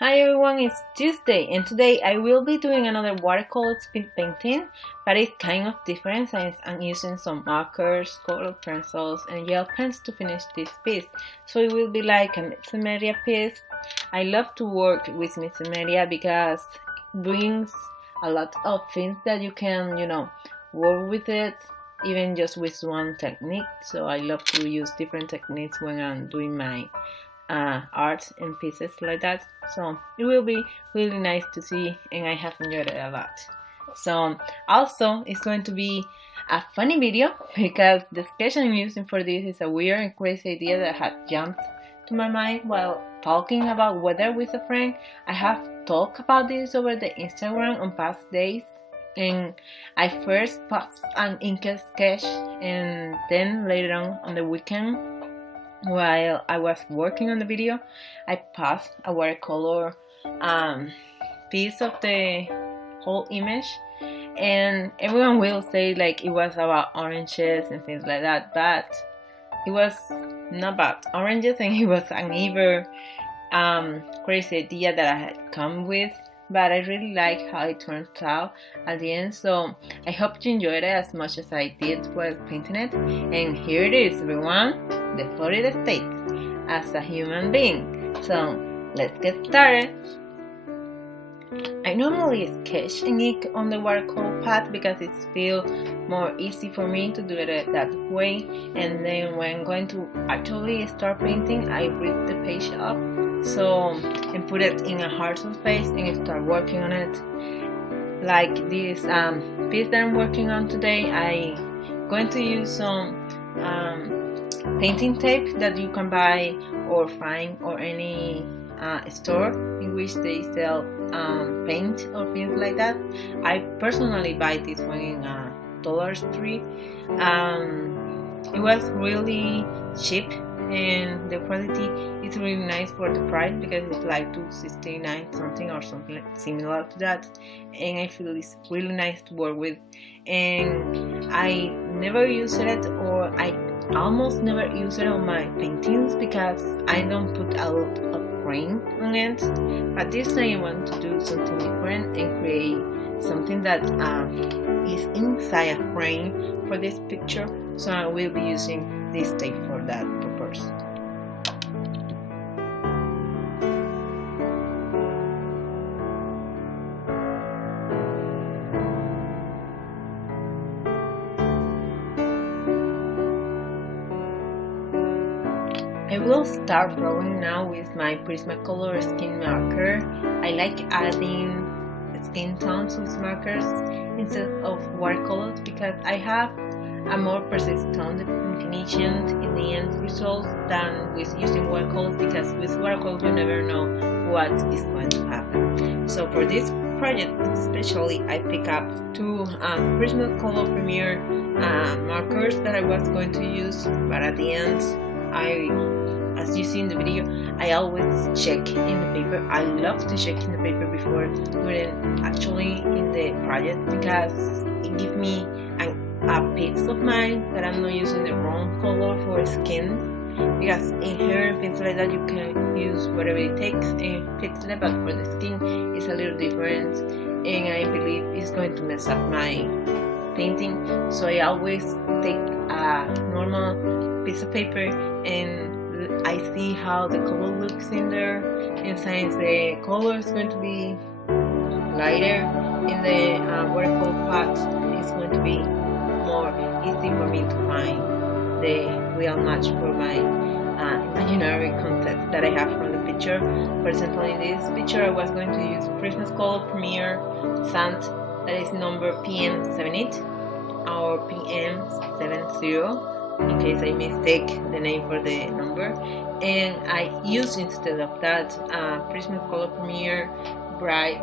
Hi everyone, it's Tuesday and today I will be doing another watercolor speed painting, but it's kind of different since I'm using some markers, color pencils and gel pens to finish this piece. So it will be like a mixed media piece. I love to work with mixed media because it brings a lot of things that you can, work with it even just with one technique. So I love to use different techniques when I'm doing my art and pieces like that. So it will be really nice to see and I have enjoyed it a lot. So also it's going to be a funny video because the sketch I'm using for this is a weird and crazy idea that had jumped to my mind while talking about weather with a friend. I have talked about this over the Instagram on past days, and I first passed an ink sketch and then later on the weekend while I was working on the video, I passed a watercolor piece of the whole image, and everyone will say like it was about oranges and things like that, but it was not about oranges, and it was an even crazy idea that I had come with. But I really like how it turned out at the end, so I hope you enjoyed it as much as I did while painting it. And here it is, everyone, the Florida State as a human being. So let's get started. I normally sketch and ink on the watercolor pad because it feels more easy for me to do it that way, and then when I'm going to actually start painting, I rip the page up and put it in a hard surface and start working on it. Like this piece that I'm working on today, I'm going to use some painting tape that you can buy or find or any store in which they sell paint or things like that. I personally buy this one in Dollar Tree. It was really cheap and the quality is really nice for the price because it's like $2.69 something or something similar to that, and I feel it's really nice to work with. And I never use it, or I almost never use it on my paintings because I don't put a lot of frame on it, but this time I want to do something different and create something that is inside a frame for this picture, so I will be using this tape for that purpose. I will start drawing now with my Prismacolor skin marker. I like adding skin tones with markers instead of watercolors because I have a more persistent definition in the end result than with using watercolors, because with watercolors you never know what is going to happen. So for this project especially, I pick up two Prismacolor Premier markers that I was going to use, but at the end, as you see in the video, I always check in the paper. I love to check in the paper before doing actually in the project because it gives me a peace of mind that I'm not using the wrong color for skin, because in hair and things like that you can use whatever it takes and fix it, but for the skin it's a little different and I believe it's going to mess up my painting. So I always take a normal piece of paper and I see how the color looks in there, and since the color is going to be lighter in the watercolor pot, it's going to be more easy for me to find the real match for my imaginary context that I have from the picture. For example, in this picture I was going to use Prismacolor Premier Sand, that is number PM78 or PM70 in case I mistake the name for the number, and I use instead of that Prismacolor Premier Bright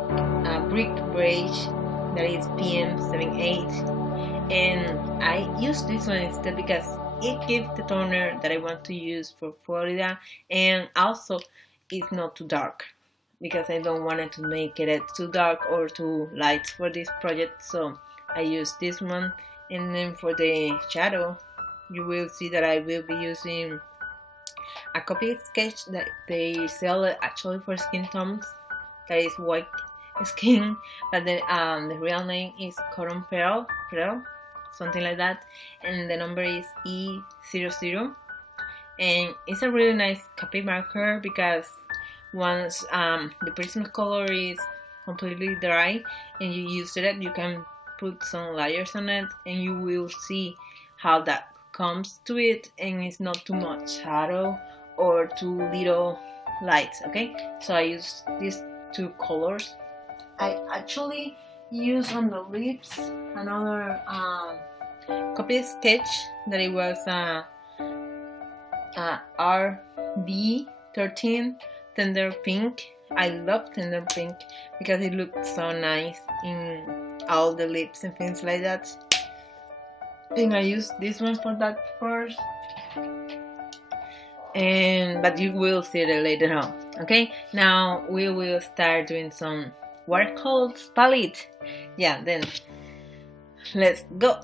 Brick Beige, that is PM78, and I use this one instead because it gives the toner that I want to use for Florida, and also it's not too dark because I don't want it to make it too dark or too light for this project, so I use this one. And then for the shadow, you will see that I will be using a copy sketch that they sell actually for skin tones, that is white skin, but the real name is Cotton Pearl, something like that, and the number is E00. And it's a really nice copy marker because once the Prismacolor is completely dry and you use it, you can put some layers on it and you will see how that comes to it, and it's not too much shadow or too little lights. Okay, so I use these two colors. I actually use on the lips another copy sketch that it was RB13 Tender Pink. I love Tender Pink because it looks so nice in all the lips and things like that. And I use this one for that first, but you will see it later on. Okay, now we will start doing some watercolors palette. Yeah, then let's go.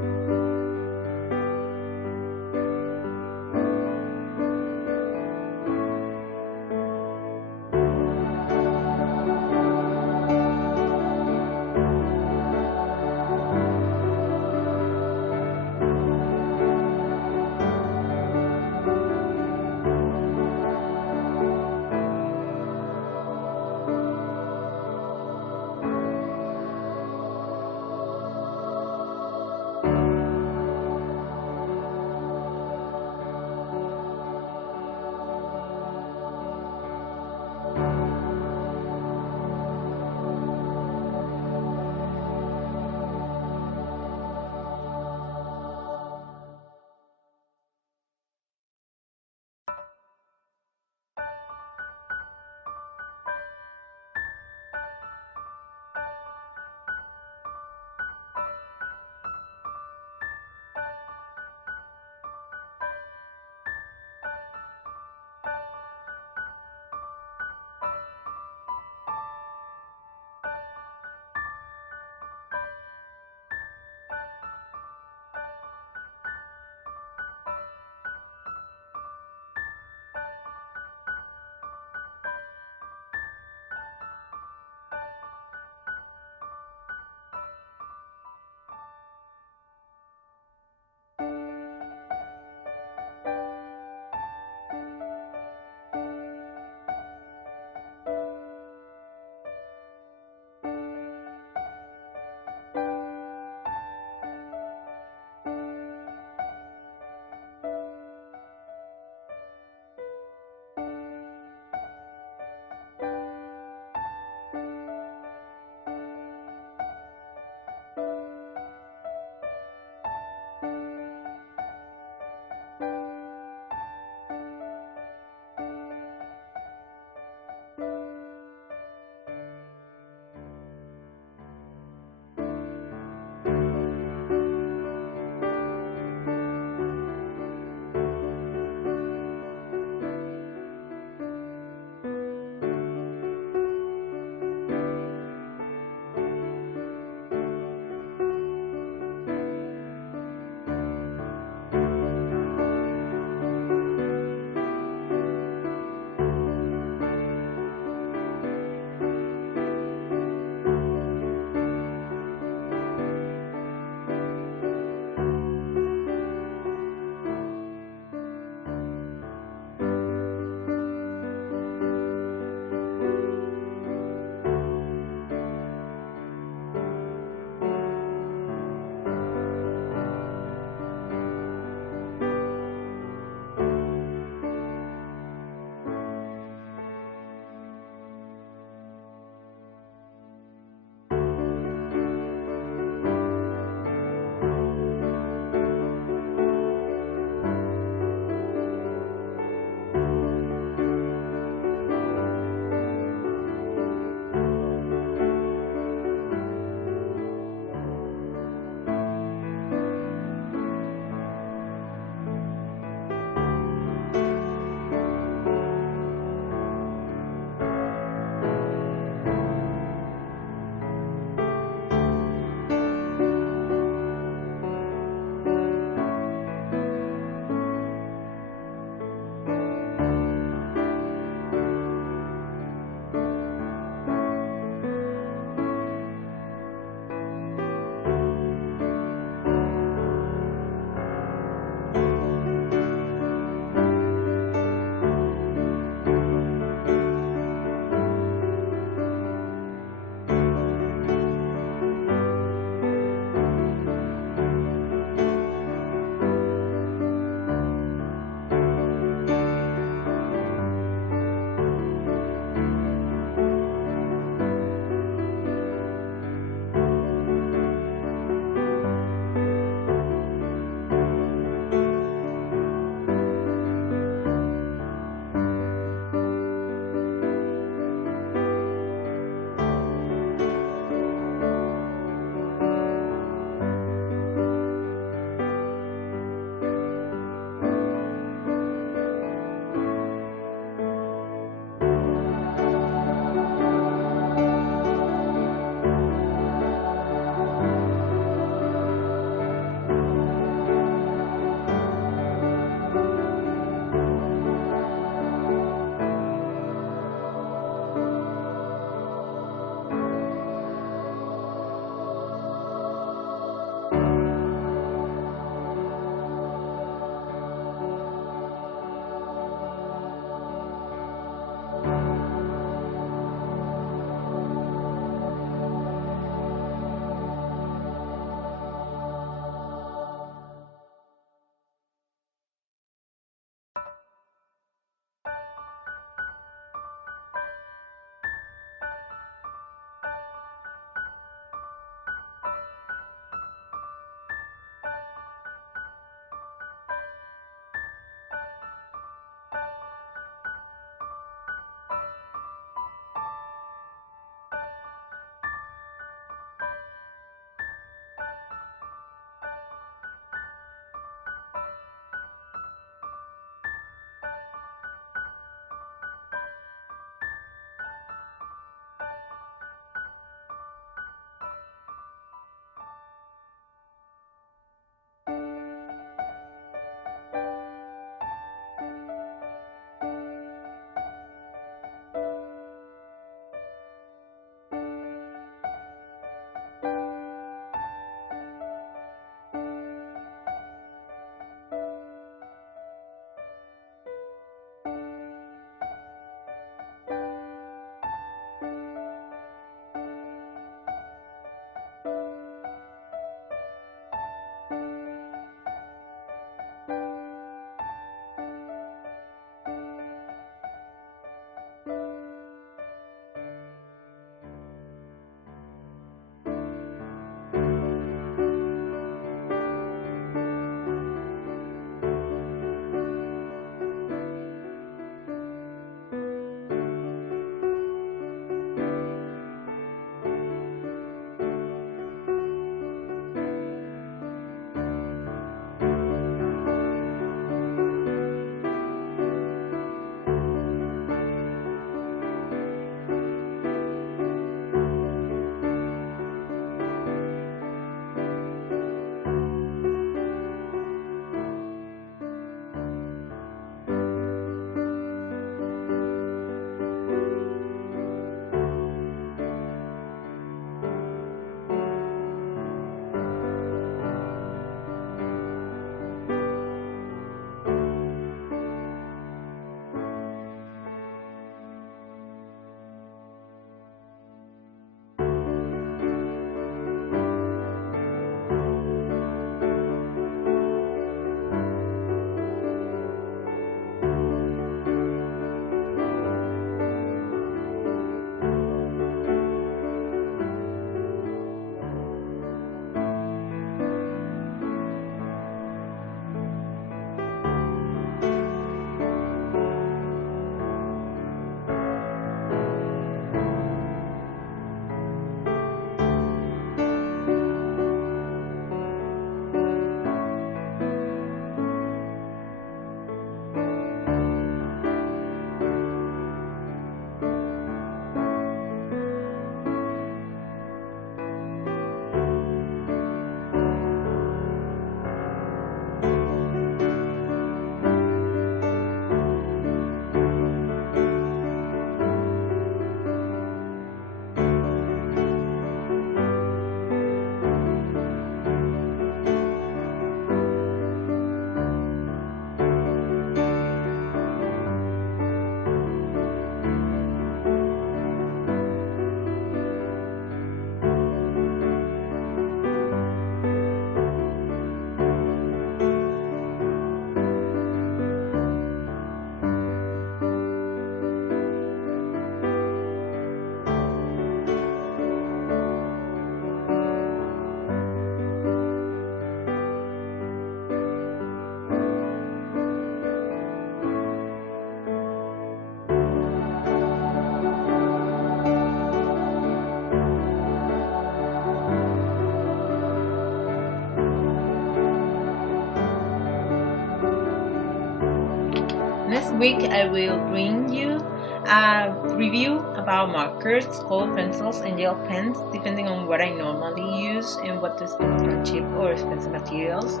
week I will bring you a review about markers, color pencils, and gel pens, depending on what I normally use and what to expect from cheap or expensive materials.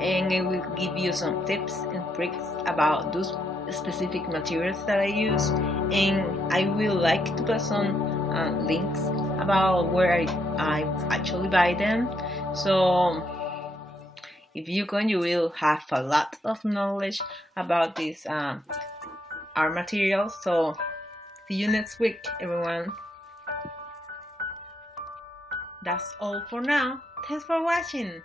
And I will give you some tips and tricks about those specific materials that I use, and I will like to put some links about where I actually buy them. So if you go, you will have a lot of knowledge about these art materials. So see you next week, everyone. That's all for now. Thanks for watching.